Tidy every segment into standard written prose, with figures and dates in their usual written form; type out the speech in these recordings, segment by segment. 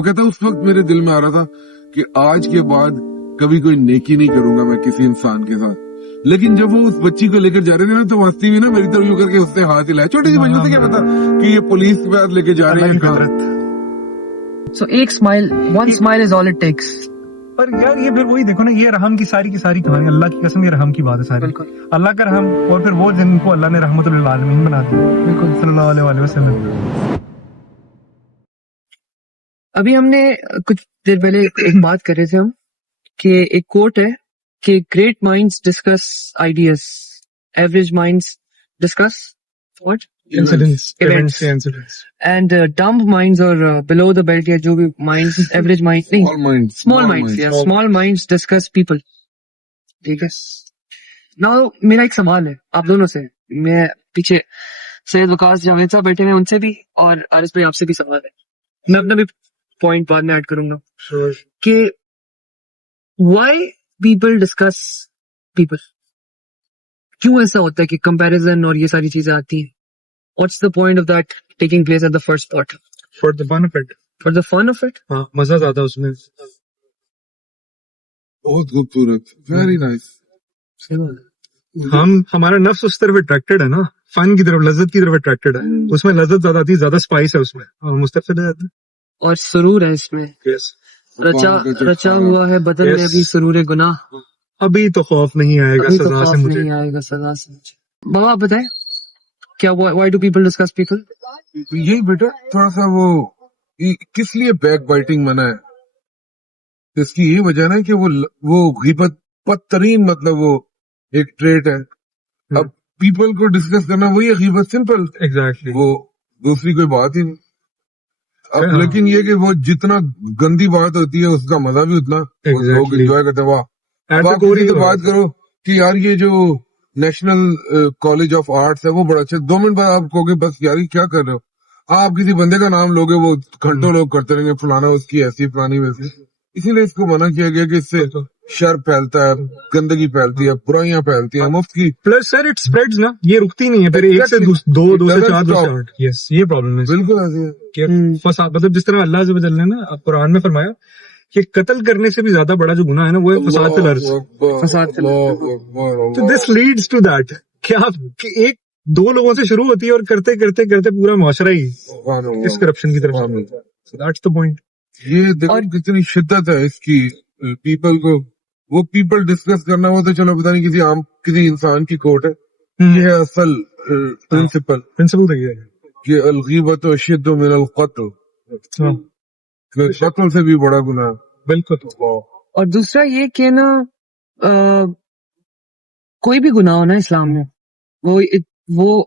وہ کہتا اس وقت میرے دل میں آ رہا تھا کہ آج کے بعد کبھی کوئی نیکی نہیں کروں گا میں کسی انسان کے ساتھ. لیکن جب وہ اس بچی کو لے کر جا رہے تھے نا تو ہنستی ہوئی نا میری طرف یوں کر کے اس نے ہاتھ ہلایا. چھوٹی سی بچی سے کیا پتا کہ یہ پولیس کے پاس لے کے جا رہے ہیں. So ایک smile, one smile is all it takes. پر یار یہ پھر وہی دیکھو نا, یہ رحم کی ساری کہانی اللہ کی قسم یہ رحم کی بات ہے ساری. اللہ کا رحم, اور پھر وہ جن کو اللہ نے رحمت للعالمین بنا دیا صلی اللہ علیہ وسلم. ابھی ہم نے کچھ دیر پہلے ایک بات کر رہے تھے ہم کہ ایک کوٹ ہے کہ great minds discuss ideas, average minds discuss what events, and dumb minds اور بلو دا بیلٹ یا جو بھی مائنڈس, ایوریج مائنڈ نہیں, اسمال مائنڈس ڈسکس پیپل. ٹھیک ہے. ناؤ میرا ایک سوال ہے آپ دونوں سے, میں پیچھے سید وقاص جاوید صاحب بیٹھے ہیں ان سے بھی, اور عارف بھائی آپ سے بھی سوال ہے. میں اپنا بھی پوائنٹ بعد میں ایڈ کروں گا کہ وائی پیپل ڈسکس پیپل, کیوں ایسا ہوتا ہے کہ کمپیریزن اور یہ ساری چیزیں آتی ہیں. What's the point of that taking place at the first spot? For the fun of it. For the fun of it. ہاں, مزہ زیادہ اس میں. بہت خوبصورت, ویری نائس. ہمارا نفس اس طرف اٹریکٹڈ ہے نا, فن کی طرف, لذت کی طرف اٹریکٹڈ ہے. اس میں لذت زیادہ آتی ہے, زیادہ اسپائس ہے اس میں, مستفید ہو جاتا ہے اور سرور ہے اس میں. رچا ہوا ہے بدن میں ابھی سرور گناہ. ابھی تو خوف نہیں آئے گا سزا سے مجھے. نہیں آئے گا سزا سے مجھے. بابا آپ بتائیں کیا why do people discuss people? یہی بیٹا تھوڑا سا وہ کس لیے بیک بائٹنگ منع ہے, اس کی یہ وجہ نا کہ وہ غیبت بدترین مطلب وہ ایک ٹریٹ ہے. اب پیپل کو ڈسکس کرنا وہی ہے غیبت, سمپل. ایگزیکٹلی, وہ دوسری کوئی بات ہی نہیں. اب لیکن یہ کہ وہ جتنا گندی بات ہوتی ہے اس کا مزہ بھی اتنا لوگ انجوائے کرتے ہیں. واہ تو بات کرو کہ یار یہ جو نیشنل کالج آف آرٹس ہے وہ بڑا اچھا, 2 منٹ بعد آپ کہو گے بس یار کیا کر رہے ہو, آپ کسی بندے کا نام لوگے وہ گھنٹوں لوگ کرتے رہیں گے فلانا اس کی ایسی فلانی ویسی. اسی لیے اس کو منع کیا گیا کہ اس سے شر پھیلتا ہے, گندگی پھیلتی ہے, برائیاں پھیلتی ہیں مفت کی. پلس سر اٹ اسپریڈز نا, یہ رکتی نہیں ہے, پھر 1 سے 2 سے 4 2 سے 8. یس, یہ پرابلم ہے. بالکل ایسے ہے. فساد, مطلب جس طرح اللہ عز و جل نے نا قرآن میں فرمایا کہ قتل کرنے سے بھی زیادہ بڑا جو گناہ ہے نا وہ ہے فساد فی الارض. تو دس لیڈز ٹو دیٹ کہ آپ ایک 2 لوگوں سے شروع ہوتی ہے اور کرتے کرتے کرتے پورا معاشرہ ہی اس کرپشن کی طرف. So that's the point. یہ دیکھو کتنی شدت ہے اس کی. پیپل کو وہ پیپل ڈسکس کرنا وہ تو چلو پتہ نہیں کسی انسان کی کوٹ ہے. یہ ہے اصل پرنسپل تو یہ ہے کہ الغیبت اشد من القتل, قتل سے بھی بڑا گناہ. بالکل. اور دوسرا یہ کہ نا کوئی بھی گناہ ہو نا اسلام میں, وہ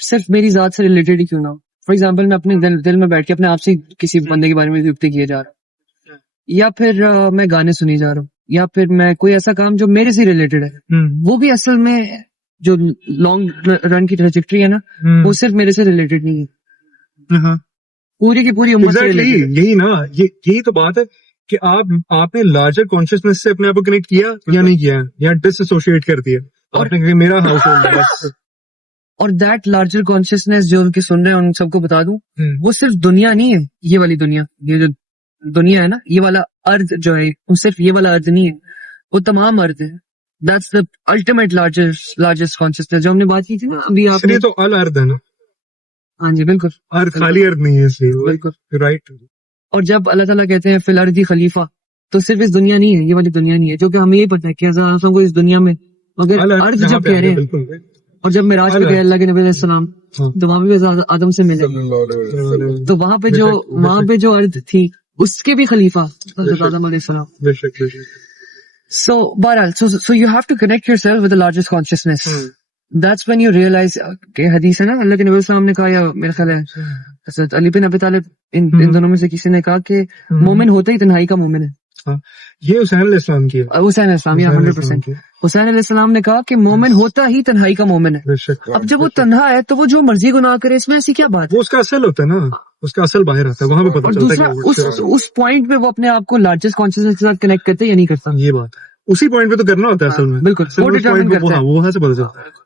صرف میری ذات سے ریلیٹڈ ہی کیوں نہ ہو. فار ایگزامپل میں اپنے دل میں بیٹھ کے اپنے آپ سے کسی بندے کے بارے میں گفتگو کیے جا رہا ہوں, یا پھر میں گانے سنی جا رہا ہوں, یا پھر میں کوئی ایسا کام جو میرے سے ریلیٹڈ ہے, وہ بھی اصل میں جو لانگ رن کی ٹریجیکٹری ہے نا وہ صرف میرے سے ریلیٹڈ نہیں ہے, پوری کی پوری امت سے ریلیٹڈ. یہی نا, یہی تو بات ہے کہ آپ نے لارجر کانشیسنیس سے اپنے آپ کو کنیکٹ کیا یا نہیں کیا, یا ڈس ایسوسیٹ کر دیا آپ نے کہ میرا ہاؤس ہولڈ ہے. اور دیٹ لارجر کانشیسنیس جو ان کی سن رہے ہیں ان سب کو بتا دوں, وہ صرف دنیا نہیں ہے, یہ والی دنیا, یہ جو دنیا ہے نا, یہ والا ارتھ جو ہے وہ صرف یہ والا ارتھ نہیں ہے, وہ تمام ارتھ ہے. That's the ultimate largest consciousness جو ہم نے بات کی تھی نا ابھی. آپ نے تو الارض ہے نا. ہاں جی بالکل, ارتھ خالی ارتھ نہیں ہے اس لیے. بالکل رائٹ. اور جب اللہ تعالیٰ کہتے ہیں فی الارض خلیفہ, تو صرف اس دنیا نہیں ہے, یہ والی دنیا نہیں ہے, جو کہ ہمیں یہ پتا ہے کہ کو اس دنیا میں, مگر ارض جب کہہ رہے ہیں, اور جب معراج پہ گئے اللہ کے نبی علیہ السلام تو وہاں پہ آدم سے ملے, تو وہاں پہ جو ارض تھی اس کے بھی خلیفہ حضرت آدم علیہ السلام. So بہرحال, so you have to connect yourself with the largest consciousness. That's when you realize کہ حدیث ہے نا, اللہ کے نبی علیہ السلام نے کہا, یا میرا خیال ہے حضرت علی بن ابی طالب, ان دونوں میں سے کسی نے کہا کہ مومن ہوتا ہی تنہائی کا مومن ہے. یہ حسین علیہ السلام کی, حسین علیہ السلام, 100%. حسین علیہ السلام نے کہا کہ مومن ہوتا ہی تنہائی کا مومن ہے. اب جب وہ تنہا ہے تو وہ جو مرضی گناہ کرے, اس میں ایسی کیا بات ہے؟ وہ اس کا اصل ہوتا ہے نا, اس کا اصل باہر آتا ہے, وہاں پہ پتہ چلتا ہے کہ اس پوائنٹ پہ وہ اپنے آپ کو لارجسٹ کانشیسنس کے ساتھ کنیکٹ کرتے یا نہیں کرتا. یہ بات ہے, اسی پوائنٹ پہ تو کرنا ہوتا ہے اصل میں. بالکل, وہ ڈیٹرمن کرتا ہے, وہاں سے پتہ چلتا ہے.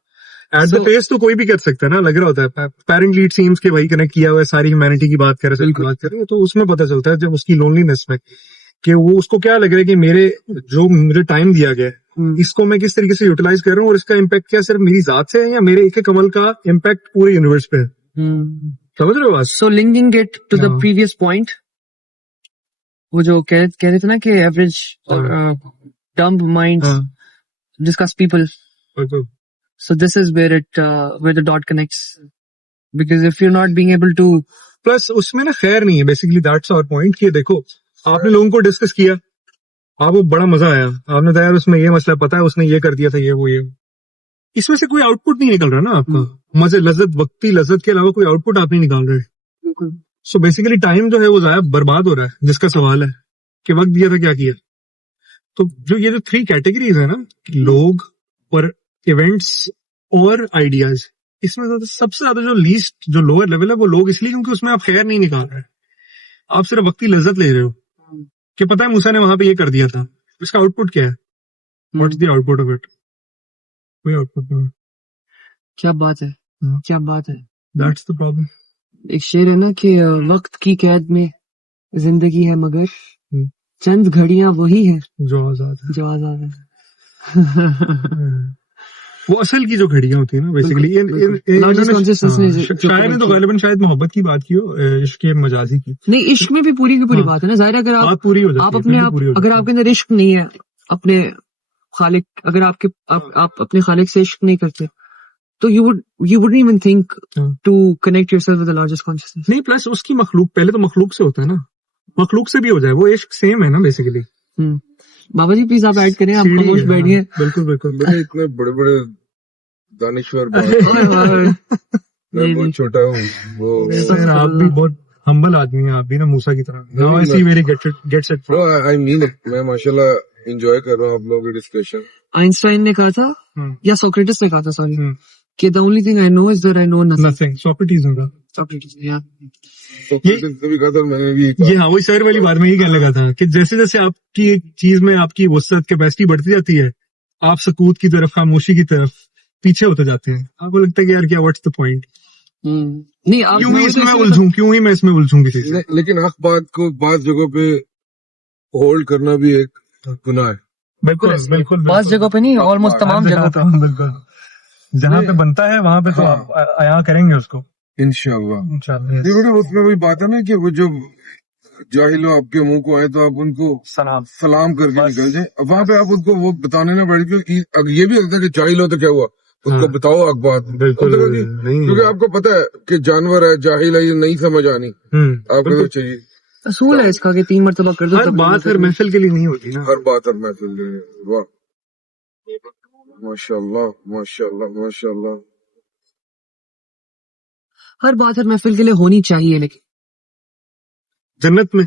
ایٹ دا ٹیسٹ تو کوئی بھی کر سکتا ہے نا, لگ رہا ہوتا ہے پیرنٹلی اٹ سیمس کہ وہی کنیکٹ کیا ہوا ہے, ساری ہیومینٹی کی بات کر رہے ہیں, تو اس میں پتہ چلتا ہے جب اس کی لونلینس میں کہ وہ اس کو کیا لگ رہا ہے کہ مجھے ٹائم دیا گیا ہے اس کو میں کس طریقے سے یوٹیلائز کر رہا ہوں, اور اس کا امپیکٹ کیا صرف میری ذات سے ہے یا میرے ایک عمل کا امپیکٹ پورے یونیورس پہ ہے. سمجھ رہے ہو بات؟ So linking it to the previous point, وہ جو کہہ رہے تھے نا کہ average dumb mind discuss people, so this is where the dot connects, because if you're not being able to plus اس میں نا خیر نہیں ہے بیسیکلی, دیٹس آور پوائنٹ کہ دیکھو آپ نے لوگوں کو ڈسکس کیا, آپ کو بڑا مزہ آیا, آپ نے کہا اس میں یہ مسئلہ پتا ہے, اس نے یہ کر دیا تھا, یہ اس میں سے کوئی آؤٹ پٹ نہیں نکل رہا نا آپ کا, مزے لذت وقتی لذت کے علاوہ کوئی آؤٹ پٹ آپ نہیں نکال رہے. سو بیسیکلی ٹائم جو ہے وہ ضائع برباد ہو رہا ہے, جس کا سوال ہے کہ وقت دیا تھا کیا کیا. تو جو یہ جو 3 کیٹیگریز ہیں نا, لوگ اور ایونٹس اور آئیڈیاز, اس میں سب سے زیادہ جو لیسٹ جو لوور لیول ہے وہ لوگ اس لیے کیونکہ اس میں آپ خیر نہیں نکال رہے, آپ صرف وقتی لذت لے رہے ہو کہ پتہ ہے موسیٰ نے وہاں پہ یہ کر دیا تھا, اس کا آؤٹ پٹ کیا ہے, what's the out put of it, کوئی آؤٹ پٹ نہیں. کیا بات ہے, کیا بات ہے, دیٹس دی پرابلم. ایک شعر ہے نا کہ وقت کی قید میں زندگی ہے مگر چند گھڑیاں وہی ہیں جو آزاد ہے. وہ اصل کی جو گھڑیاں ہوتی ہیں نا بیسیکلی, شاعر نے تو غالباً شاید محبت کی بات کی ہو, عشق مجازی کی نہیں, عشق میں بھی پوری کی پوری بات ہے نا. ظاہر اگر بات پوری ہو جاتی آپ اپنے اگر آپ کے اندر عشق نہیں ہے اپنے خالق, اگر آپ اپنے خالق سے عشق نہیں کرتے تو you wouldn't even think to connect yourself with the largest consciousness. نہیں, پلس اس کی مخلوق, پہلے تو مخلوق سے ہوتا ہے نا, مخلوق سے بھی ہو جائے وہ عشق سیم ہے نا بیسیکلی. بابا جی پلیز آپ ایڈ کریں, آپ خاموش بیٹھیے. بالکل بالکل, اتنے بڑے بڑے دانشور میں بہت چھوٹا ہوں. وہ آپ بھی بہت ہمبل آدمی ہیں, آپ بھی نا موسیٰ کی طرح. آئی مین میں ماشاء اللہ انجوائے کر رہا ہوں آپ لوگوں کی ڈسکشن. آئنسٹائن نے کہا تھا یا سوکریٹس نے کہا تھا سوری کہ the only thing I know is that I know nothing. Socrates نے کہا, سوکریٹس نے بھی کہا تھا, میں نے بھی یہ ہاں وہی شاعر والی بات میں یہ کہنے لگا تھا کہ جیسے جیسے آپ کی ایک چیز میں آپ کی وسعت کیپیسٹی بڑھتی جاتی ہے, آپ سکوت کی طرف, خاموشی کی طرف پیچھے ہوتے جاتے ہیں. آپ کو لگتا ہے کہ یار کیا واٹس دا پوائنٹ, نہیں کیوں ہی اس میں الجھوں, کیوں ہی میں اس میں الجھوں کسی سے. لیکن حق بات کو بعض جگہوں پہ ہولڈ کرنا بھی ایک گناہ ہے. بالکل بالکل, بعض جگہوں پہ نہیں, آلموسٹ تمام جگہوں پہ. بالکل, جہاں پہ بنتا ہے وہاں پہ تو آپ عیاں کریں گے اس کو انشاءاللہ. اس میں وہی بات ہے نا کہ وہ جو جاہل آپ کے منہ کو آئے تو آپ ان کو سلام کر کے نکل جائیں. وہاں پہ آپ ان کو وہ بتانے نہ پڑے, کیونکہ یہ بھی ہوتا ہے کہ جاہل ہو تو کیا ہوا, اس کو بتاؤ اک بات. کیونکہ آپ کو پتا ہے کہ جانور ہے, جاہل ہے, یہ نہیں سمجھ آنی, آپ کو تو چاہیے. اصول ہے اس کا کہ 3 مرتبہ کر دو. ہر بات ہر محفل کے لیے نہیں ہوتی نا, ہر بات ہر محفل کے لیے. واہ ماشاء اللہ ماشاء اللہ ماشاء اللہ. ہر بات ہر محفل کے لیے ہونی چاہیے, لیکن جنت میں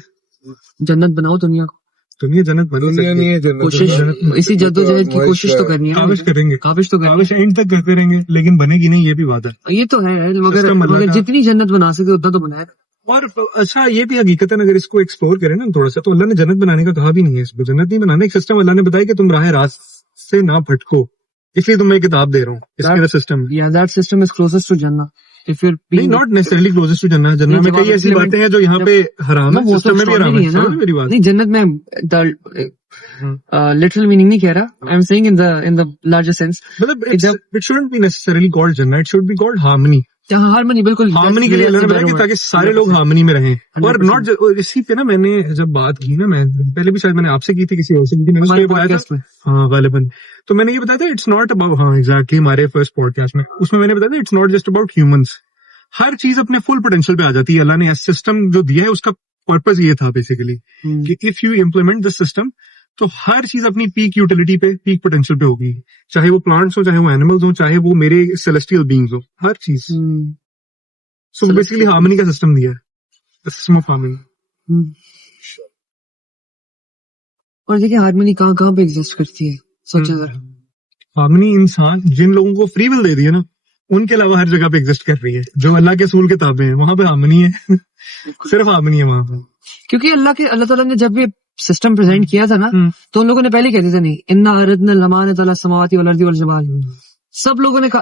جنت بناؤ دنیا کو. دنیا جنت بنی دنیا نہیں ہے جنت. کوشش, اسی جدوجہد کی کوشش تو کرنی ہے. کاوش کریں گے, کاوش تو کاوش اینڈ تک کرتے رہیں گے, لیکن بنے گی نہیں, یہ بھی بات ہے. یہ تو ہے, مگر جتنی جنت بنا سکے اتنا تو بنائے. اور اچھا یہ بھی حقیقت ہے, اگر اس کو ایکسپلور کریں نا تھوڑا سا, تو اللہ نے جنت بنانے کا کہا بھی نہیں ہے. اس کو جنت نہیں بنانے, ایک سسٹم اللہ نے بتایا کہ تم راہ راست سے نہ بھٹکو, اس لیے تمہیں کتاب دے رہا ہوں. اس کا system, that system is closest to Jannah. نہیں, not necessarily closest to Jannah. جنت میں کئی ایسی باتیں ہیں جو یہاں پہ حرام ہے, سسٹم میں بھی حرام ہے. سمجھ میری بات؟ نہیں, جنت میں literal meaning نہیں کہہ رہا, I'm saying in the larger sense. مطلب it shouldn't be necessarily called Jannah, it should be called harmony. Harmony, بالکل ہارمنی کے لیے اللہ نے بتایا کہ تاکہ سارے لوگ ہارمنی میں رہیں. اور ناٹ اسی پہ نا میں نے جب بات کی نا, میں پہلے بھی شاید میں نے آپ سے کی تھی, کسی اور سے کی تھی, میں نے بتایا تھا ہاں غالباً, تو میں نے یہ بتایا تھا اٹس ناٹ اباؤٹ, ہاں ایگزیکٹلی ہمارے فرسٹ پوڈ کاسٹ میں, اس میں نے بتایا تھا it's not just about humans. ہر چیز اپنے فل پوٹینشیل پہ آ جاتی ہے. اللہ نے سسٹم جو دیا ہے اس کا پرپز یہ تھا بیسیکلی کہ if you implement this system تو ہر چیز اپنی پیک یوٹیلٹی پہ, پیک پوٹینشیل پہ ہوگی, چاہے وہ پلانٹس ہو, چاہے وہ اینیملز ہوں, چاہے وہ میرے سیلیسٹیل بینگز ہو, ہر چیز. سو بیسیکلی ہارمنی کا سسٹم دیا ہے, سسٹم آف ہارمنی. اور دیکھیں ہارمنی کہاں کہاں پہ ایگزسٹ کرتی ہے, سوچا ذرا. ہارمنی انسان جن لوگوں کو فری ول دے دی ہے نا, ان کے علاوہ ہر جگہ پہ ایگزسٹ کر رہی ہے. جو اللہ کے اصول کے تابع ہیں وہاں پہ ہارمنی ہے, صرف ہارمنی ہے وہاں پہ. کیونکہ اللہ تعالیٰ نے جب یہ سسٹم پریزنٹ کیا تھا نا, تو ان لوگوں نے پہلے کہتے تھے نہیں انا اردنا الامانۃ علی السماوات والارض والجبال, سب لوگوں نے کہا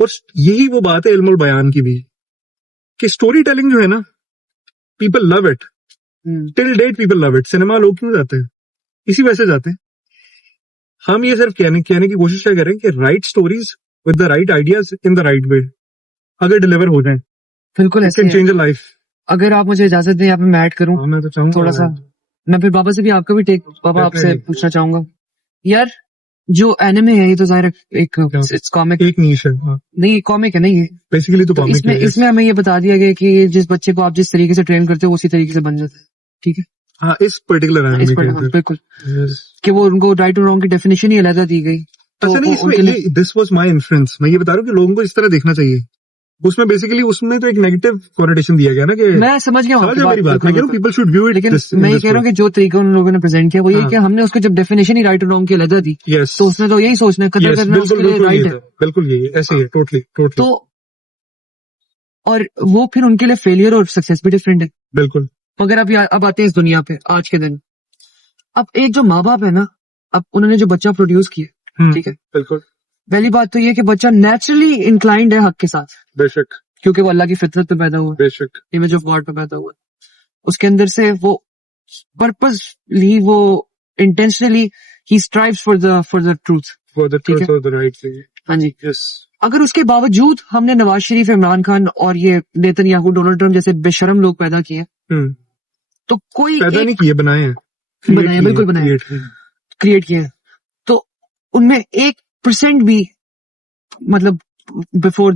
اور یہی وہ بات ہے علم البیان کی بھی, کہ اسٹوری ٹیلنگ جو ہے نا, people love it, till date people love it. Cinema لوگ کیوں جاتے ہیں؟ اسی وجہ سے جاتے ہیں. ہم یہ صرف کہنے کی کوشش کیا کریں کہ right stories with the right ideas in the right way اگر ڈلیور ہو جائیں, بالکل ایسے کین چینج اے لائف. اگر آپ مجھے اجازت دیں, یہاں پہ میں ایڈ کروں میں تو چاہوں تھوڑا سا. میں پھر بابا سے بھی, آپ کا بھی ٹیک, بابا آپ سے پوچھنا چاہوں گا یار, جو اینیمے ہے یہ تو ظاہر ایک کامک, ایک نیش ہے, نہیں کامک ہے نا یہ بیسیکلی تو کامک ہے. اس میں ہمیں یہ بتا دیا گیا کہ جس بچے کو آپ جس طریقے سے ٹرین کرتے ہو اسی طریقے سے بن جاتا ہے. ٹھیک ہے, ہاں اس پرٹیکولر بالکل, کہ وہ ان کو رائٹ اور رانگ کی ڈیفینیشن ہی علیحدہ دی گئی. اچھا نہیں, اس میں دس واز مائی انفرنس, میں یہ بتا رہا ہوں کہ لوگوں کو اس طرح دیکھنا چاہیے. اس میں بیسیکلی اس میں تو ایک نیگیٹو کونوٹیشن دیا گیا نا, کہ میں سمجھ گیا میری بات, میں کہہ رہا ہوں پیپل شوڈ ویو اٹ. لیکن میں یہ کہہ رہا ہوں کہ جو طریقہ ان لوگوں نے پریزنٹ کیا وہ یہ کہ ہم نے اس کو جب ڈیفینیشن ہی رائٹ اور رانگ کی علیحدہ دی, تو اس نے تو یہی سوچنا ہے, قدر کرنا اس کے لیے رائٹ ہے. بالکل یہی ایسے ہی ہے, ٹوٹلی. تو اور وہ پھر ان کے لیے فیلئر اور سکسیس بھی ڈفرینٹ ہے. بالکل. مگر اب آتے ہیں اس دنیا پہ آج کے دن. اب ایک جو ماں باپ ہے نا, اب انہوں نے جو بچہ پروڈیوس کیا, ٹھیک ہے, بالکل. پہلی بات تو یہ کہ بچہ نیچرلی انکلائنڈ ہے حق کے ساتھ, بے شک, کیونکہ وہ اللہ کی فطرت پہ پیدا ہوا, بے شک, امیج آف گاڈ پہ پیدا ہوا. اس کے اندر سے وہ پرپزلی, وہ انٹینشنلی ہی اسٹرائیوز فار دا ٹروتھ, ہاں جی. اگر اس کے باوجود ہم نے نواز شریف, عمران خان اور یہ نیتن یاہو, ڈونلڈ ٹرمپ جیسے بے شرم لوگ پیدا کیے, تو کوئی پیدا نہیں کیے, بنائے ہیں, بالکل بنائے, کریٹ کیے, تو ان میں 1% بھی مطلب before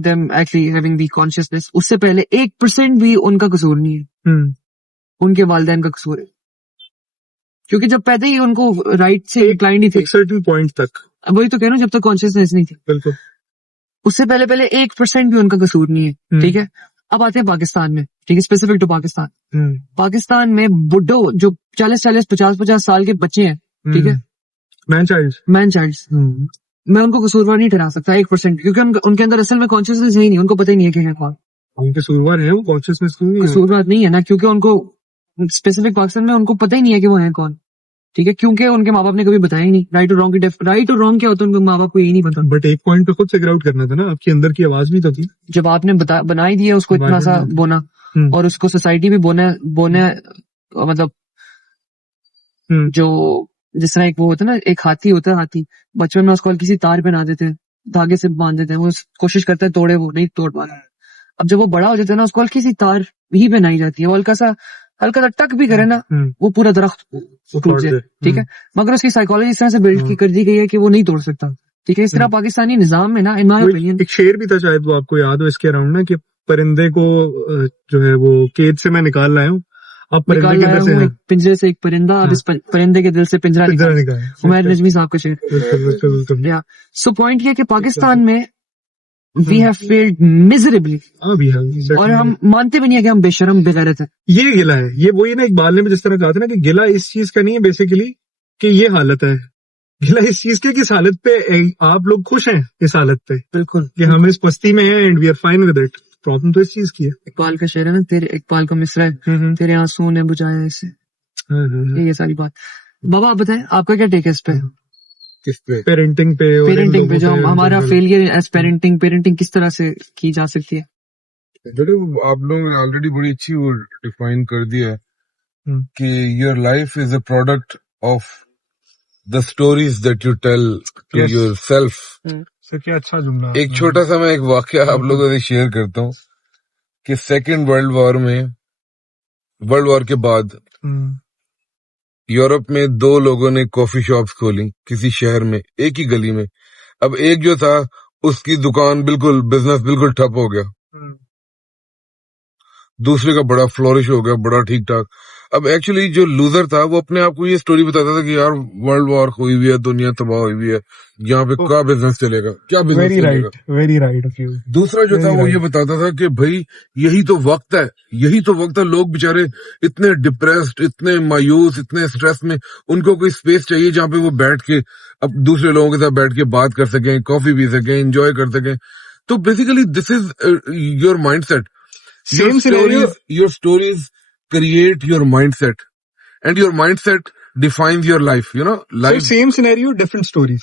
them actually having the consciousness, اس سے پہلے 1% بھی ان کا قصور نہیں ہے, ان کے والدین کا قصور ہے, کیونکہ جب پیدا ہی ان کو رائٹ سے انکلائنڈ نہیں تھے ایک سرٹن پوائنٹ تک. وہی تو کہہ رہا ہوں, جب تک کانشیسنیس نہیں تھی. بالکل. اس سے پہلے 1% بھی ان کا قصور نہیں ہے. ٹھیک ہے, اب آتے ہیں پاکستان میں, ٹھیک ہے, اسپیسیفک ٹو پاکستان. پاکستان میں بڈھو جو 40-50 سال کے بچے ہیں, ٹھیک ہے, مین چائلڈ, میں ان کو قصوروار نہیں ٹھہرا سکتا 1%, کیونکہ ان کے اندر اصل میں کانشیسنیس ہی نہیں, ان کو پتہ ہی نہیں ہے کہ ہے کون. ان کے قصوروار ہیں, وہ کانشیسنیس قصوروار نہیں ہے نا, کیونکہ ان کو اسپیسیفک پاکستان میں ان کو پتہ ہی نہیں ہے کہ وہ ہیں کون. ٹھیک ہے, کیونکہ ان کے ماں باپ نے کبھی بتایا ہی نہیں رائٹ اور رانگ کیا ہوتا ہے, ان کے ماں باپ کو یہی نہیں پتا. بٹ ایک پوائنٹ پہ خود فگر آؤٹ کرنا تھا نا, آپ کے اندر کی آواز بھی تو تھی. جب آپ نے بنا ہی دیا اس کو اتنا سا بونا, اور اس کو سوسائٹی بھی بونا مطلب جو جس طرح ایک وہ ہوتا ہے نا, ایک ہاتھی ہوتا ہے, ہاتھی بچپن میں اس کو کسی تار پہ نہ دیتے ہیں, دھاگے سے باندھ دیتے ہیں, وہ کوشش کرتا ہے توڑے, وہ نہیں توڑ پاتا. اب جب وہ بڑا ہو جاتا ہے نا, اس کو ہلکی سی تار ہی پہنائی جاتی ہے, وہ ہلکا سا ٹک بھی کرے نا, وہ پورا درخت ٹوٹ جائے. ٹھیک ہے, مگر اس کی سائیکالوجی اس طرح سے بلڈ کر دی گئی ہے کہ وہ نہیں توڑ سکتا. ٹھیک ہے, اس طرح پاکستانی نظام میں نا, ان مائی اوپینین, ایک شعر بھی تھا شاید, وہ آپ کو یاد ہو اس کے اراؤنڈ نا, کہ پرندے کو جو ہے وہ قید سے میں نکال لایا ہوں, اب پنجرے سے ایک پرندہ, اب اس پرندے کے دل سے پنجرا نکالا. عمیر نجمی صاحب کا شعر. سو پوائنٹ یہ کہ پاکستان میں we have failed miserably, اور ہم مانتے بھی نہیں ہے کہ ہم بے شرم بغیرت ہیں. یہ گلا ہے, یہ وہی نا اقبال نے بھی جس طرح کہا تھا نا, کہ گلا اس چیز کا نہیں ہے بیسیکلی کہ یہ حالت ہے, گلا اس چیز کے کس حالت پہ آپ لوگ خوش ہیں, اس حالت پہ. بالکل, کہ ہم اس پستی میں ہیں and we are fine with it. Problem تو اس چیز کی ہے. اقبال کا شعر ہے نا, اقبال کا مصرع ہے, تیرے آنسو نے بجایا اسے, یہ ساری بات. بابا آپ بتائیں, آپ کا کیا ٹیک ہے اس پہ, پیرنٹنگ پہ جو ہمارا فیلئر ایز پیرنٹنگ کس طرح سے کی جا سکتی ہے؟ آپ لوگوں نے آلریڈی بڑی اچھی وہ ڈیفائن کر دیا ہے کہ your life is a product of the stories that you tell to yourself. کیا اچھا جملہ. ایک چھوٹا سا میں ایک واقعہ آپ لوگوں سے شیئر کرتا ہوں کہ سیکنڈ ورلڈ وار کے بعد یورپ میں 2 لوگوں نے کافی شاپس کھولی کسی شہر میں, ایک ہی گلی میں. اب ایک جو تھا اس کی دکان بزنس بالکل ٹھپ ہو گیا, دوسرے کا بڑا فلورش ہو گیا, بڑا ٹھیک ٹھاک. اب ایکچولی جو لوزر تھا وہ اپنے آپ کو یہ سٹوری بتاتا تھا کہ یار ورلڈ وار ہوئی ہوئی ہے, دنیا تباہ ہوئی ہوئی ہے, یہاں پہ کیا بزنس چلے گا, کیا بزنس چلے گا. Very right of you. دوسرا جو تھا وہ یہ بتاتا تھا کہ بھائی یہی تو وقت ہے, لوگ بےچارے اتنے ڈپریسڈ, اتنے مایوس, اتنے اسٹریس میں, ان کو کوئی اسپیس چاہیے جہاں پہ وہ بیٹھ کے اب دوسرے لوگوں کے ساتھ بیٹھ کے بات کر سکیں, کافی پی سکیں, انجوائے کر سکیں. تو basically this is your mindset. Your stories create your mindset, and your mindset defines your life, you know, So life. same scenario, different stories.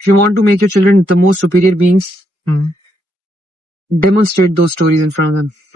if you want to make your children the most superior beings, Hmm. demonstrate those stories in front of them.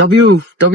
W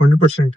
100%.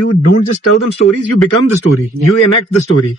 you don't just tell them stories, you become the story, you enact the story.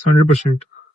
100%.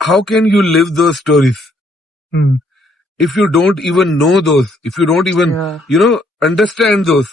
how can you live those stories Hmm. if you don't even know those, if you don't even you know understand those.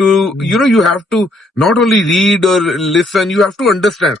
to you know, you have to not only read or listen, you have to understand.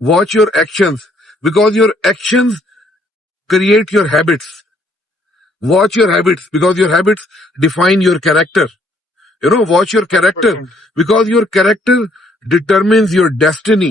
Watch your actions because your actions create your habits. Watch your habits because your habits define your character. You know, watch your character because your character determines your destiny.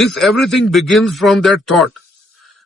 this everything begins from that thought.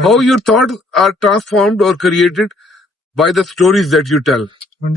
how your thoughts are transformed or created by the stories that you tell.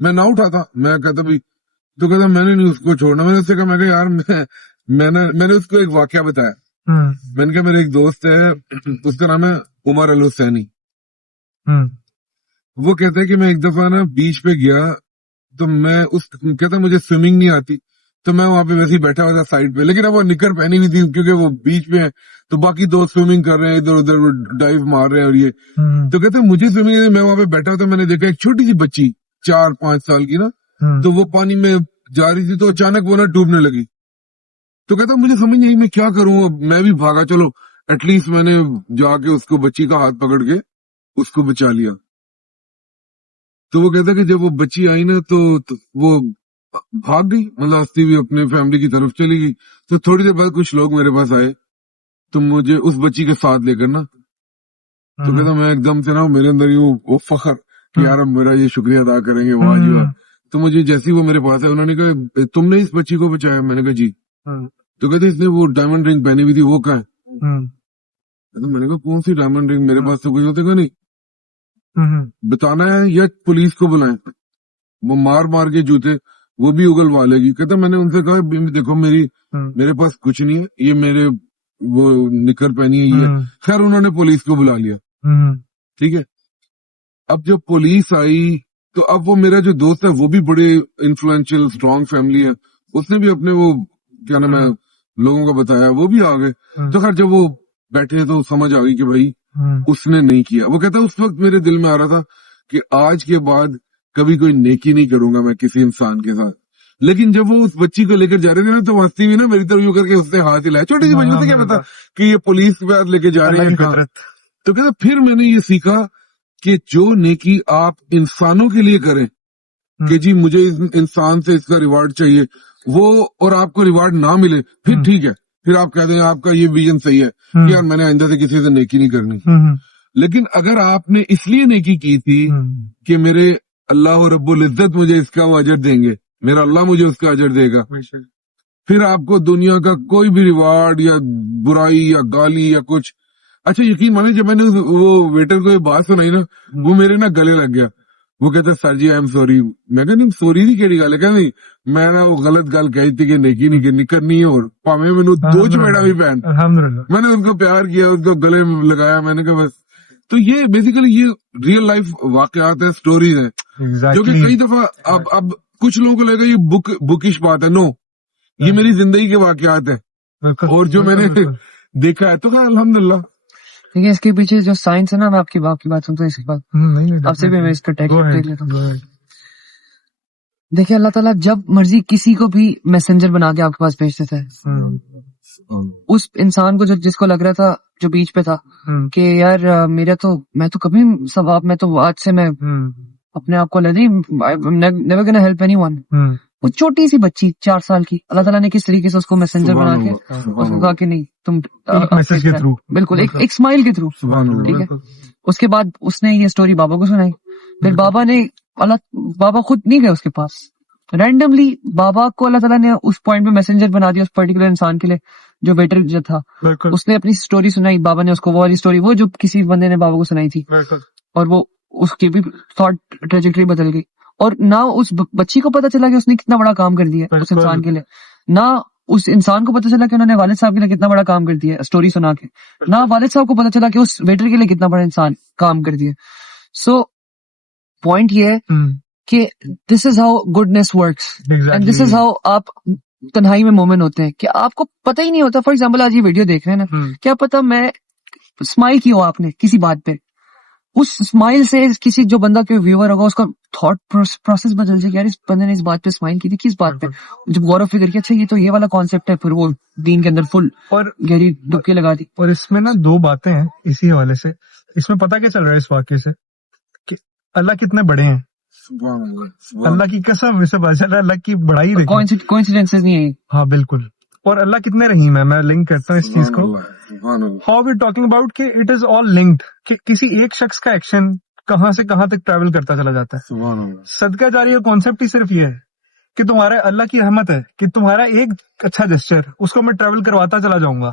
میں نہ اٹھاتا, میں کہتا بھی, تو کہتا میں نے نہیں اس کو چھوڑنا. میں نے اس سے کہا, میں کہا یار میں نے اس کو ایک واقعہ بتایا. میں نے کہا میرے ایک دوست ہے, اس کا نام ہے عمر الحسینی. وہ کہتے ہیں کہ میں ایک دفعہ نا بیچ پہ گیا, تو میں کہتا مجھے سوئمنگ نہیں آتی, تو میں وہاں پہ ویسے ہی بیٹھا ہوا تھا سائڈ پہ, لیکن اب وہ نکر پہنی ہوئی تھی کیونکہ وہ بیچ پہ ہے, تو باقی دوست سوئمنگ کر رہے ہیں, ادھر ادھر ڈائیو مار رہے ہیں اور یہ. تو کہتے ہیں مجھے سوئمنگ نہیں, میں وہاں پہ بیٹھا تھا, میں نے دیکھا ایک چھوٹی سی بچی 4-5 سال کی نا, تو وہ پانی میں جا رہی تھی, تو اچانک وہ نا ڈوبنے لگی. تو کہتا مجھے سمجھ نہیں آئی میں کیا کروں. اب میں بھی بھاگا, چلو ایٹ لیسٹ میں نے جا کے اس کو بچی کا ہاتھ پکڑ کے اس کو بچا لیا. تو وہ کہتا کہ جب وہ بچی آئی نا, تو وہ بھاگ گئی, مطلب ہستی ہوئی اپنے فیملی کی طرف چلی گئی. تو تھوڑی دیر بعد کچھ لوگ میرے پاس آئے, تو مجھے اس بچی کے ساتھ لے کر نا, تو کہتا میں ایک دم سے نا میرے اندر وہ فخر کہ یار اب میرا یہ شکریہ ادا کریں گے, واہ جی واہ. تو مجھے جیسے ہی وہ میرے پاس ہے, انہوں نے کہا تم نے اس بچی کو بچایا؟ میں نے کہا جی. تو کہتے اس نے وہ ڈائمنڈ رنگ پہنی ہوئی تھی, وہ کہاں ہے؟ میں نے کہا کون سی ڈائمنڈ رنگ, میرے پاس تو کوئی ہوتے گا نہیں, بتانا ہے یا پولیس کو بلائیں. وہ مار کے جوتے وہ بھی اگلوا لے گی. کہتا میں نے ان سے کہا دیکھو میرے پاس کچھ نہیں ہے, یہ میرے وہ نکر پہنی ہے یہ. خیر انہوں نے پولیس کو بلا لیا, ٹھیک ہے. اب جب پولیس آئی تو اب وہ میرا جو دوست ہے وہ بھی بڑے انفلوئنشل اسٹرانگ فیملی ہے, اس نے بھی اپنے وہ کیا نام ہے لوگوں کو بتایا, وہ بھی آ گئے. تو خیر جب وہ بیٹھے تو سمجھ آ گئی کہ بھائی اس نے نہیں کیا. وہ کہتا اس وقت میرے دل میں آ رہا تھا کہ آج کے بعد کبھی کوئی نیکی نہیں کروں گا میں کسی انسان کے ساتھ. لیکن جب وہ اس بچی کو لے کر جا رہے تھے نا, تو ہنستی ہوئی نا میری طرف یوں کر کے اس نے ہاتھ ہلایا, چھوٹی سی بچی سے کیا پتا کہ یہ پولیس کے پاس لے کے جا رہے ہیں. تو کہتا پھر میں نے یہ سیکھا کہ جو نیکی آپ انسانوں کے لیے کریں کہ جی مجھے اس انسان سے اس کا ریوارڈ چاہیے, وہ اور آپ کو ریوارڈ نہ ملے, پھر ٹھیک ہے, پھر آپ کہتے ہیں آپ کا یہ ویژن صحیح ہے کہ یار میں نے آئندہ سے کسی سے نیکی نہیں کرنی. لیکن اگر آپ نے اس لیے نیکی کی تھی کہ میرے اللہ رب العزت مجھے اس کا وہ اجر دیں گے, میرا اللہ مجھے اس کا اجر دے گا, پھر آپ کو دنیا کا کوئی بھی ریوارڈ یا برائی یا گالی یا کچھ. اچھا یقین مانے جب میں نے وہ ویٹر کو یہ بات سنائی نا, وہ میرے نا گلے لگ گیا. وہ کہتا سر جی آئی ایم سوری. میں کہا نہیں سوری نہیں کہڑی گل ہے, کہ نہیں میں نا وہ غلط گل کہی تھی کہ نیکی نہیں کرنی ہے, اور پاویں مینوں دو چپیڑا بھی پہن. میں نے ان کو پیار کیا, اس کو گلے لگایا, میں نے کہا بس. تو یہ بیسیکلی یہ ریئل لائف واقعات ہیں, سٹوریز ہیں, جو کہ کئی دفعہ اب کچھ لوگوں کو لگے یہ بکش بات ہے. نو, یہ میری زندگی کے واقعات ہیں اور جو میں نے دیکھا ہے. تو خیر الحمدللہ. دیکھیے اس کے پیچھے جو سائنس ہے نا, میں آپ کی بات سنتا ہوں, اس کے بعد آپ سے بھی میں اس کا ٹیک دیکھ لیتا ہوں. دیکھیے اللہ تعالیٰ جب مرضی کسی کو بھی میسنجر بنا کے آپ کے پاس بھیجتے تھے. اس انسان کو جس کو لگ رہا تھا, جو بیچ پہ تھا کہ یار میں تو کبھی ثواب, میں تو آج سے میں اپنے آپ کو نیور گونا ہیلپ اینی ون, وہ چھوٹی سی بچی 4 سال کی, اللہ تعالیٰ نے کس طریقے سے اس کو میسنجر بنا کے اس کو کہا کہ نہیں تم میسج کے تھرو, بالکل ایک اسمائل کے تھرو, ٹھیک ہے. اس کے بعد اس نے یہ سٹوری بابا کو سنائی. پھر بابا خود نہیں گئے اس کے پاس, رینڈملی بابا کو اللہ تعالیٰ نے اس پوائنٹ پہ میسنجر بنا دیا اس پرٹیکولر انسان کے لیے جو بیٹر جو تھا. اس نے اپنی سٹوری سنائی, بابا نے اس کو وہ والی سٹوری, وہ جو کسی بندے نے بابا کو سنائی تھی, اور وہ اس کی بھی تھاٹ ٹریجیکٹری بدل گئی. اور نہ اس بچی کو پتا چلا کہ اس نے کتنا بڑا کام کر دیا اس انسان کے لیے, نہ اس انسان کو پتا چلا کہ انہوں نے والد صاحب کے لیے کتنا بڑا کام کر دیا اسٹوری سنا کے, نہ والد صاحب کو پتا چلا کہ اس ویٹر کے لیے کتنا بڑا انسان کام کر دیا. سو پوائنٹ یہ ہے کہ this is how goodness works, and this is how آپ تنہائی میں مومن ہوتے ہیں کہ آپ کو پتہ ہی نہیں ہوتا. فار ایگزامپل آج یہ ویڈیو دیکھ رہے ہیں نا, کیا پتا میں اسمائل کی ہو آپ نے کسی بات پہ, اس اسمائل سے کسی جو بندہ کے ویور ہوگا اس کا تھاٹ پروسیس بدل جائے گا, یار اس بندے نے اس بات پہ اسمائل کی تھی, کس بات پہ, جب غور و فکر کیا اچھا یہ تو یہ والا کانسیپٹ ہے, پھر وہ دین کے اندر فل اور گہری ڈبکی لگا دی. اور اس میں نا 2 باتیں ہیں اسی حوالے سے. اس میں پتہ کیا چل رہا ہے اس واقعے سے, کہ اللہ کتنے بڑے ہیں. اللہ کی قسم اسے پتا چل رہا ہے اللہ کی بڑائی دیکھیں, کوئنسیڈنسز نہیں ہے. ہاں بالکل. اور اللہ کتنے رحیم ہے. میں لنک کرتا ہوں اس چیز کو, ہاؤ وی ٹاکنگ اباؤٹ کہ اٹ از آل لنکڈ, کہ کسی ایک شخص کا ایکشن کہاں سے کہاں تک ٹریول کرتا چلا جاتا ہے. صدقہ جاری کا کانسیپٹ ہی صرف یہ ہے کہ تمہارا اللہ کی رحمت ہے کہ تمہارا ایک اچھا جسچر اس کو میں ٹریول کرواتا چلا جاؤں گا,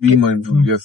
Be mindful, yes.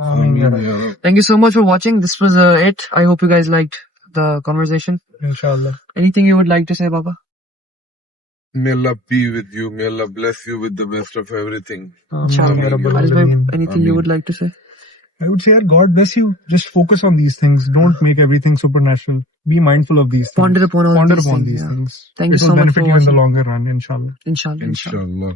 Thank you so much for watching. This was it. I hope you guys liked the conversation. Inshallah. Anything you would like to say, Baba? May Allah be with you. May Allah bless you with the best of everything. Inshallah. Ya Rabbal Haris bhai, Alameen. anything you would like to say? I would say, God bless you. Just focus on these things. Don't make everything supernatural. Be mindful of these things. Ponder upon all Ponder these upon things, these yeah. things. Thank you It will so much benefit for you in the watching. longer run, inshallah. Inshallah. Inshallah.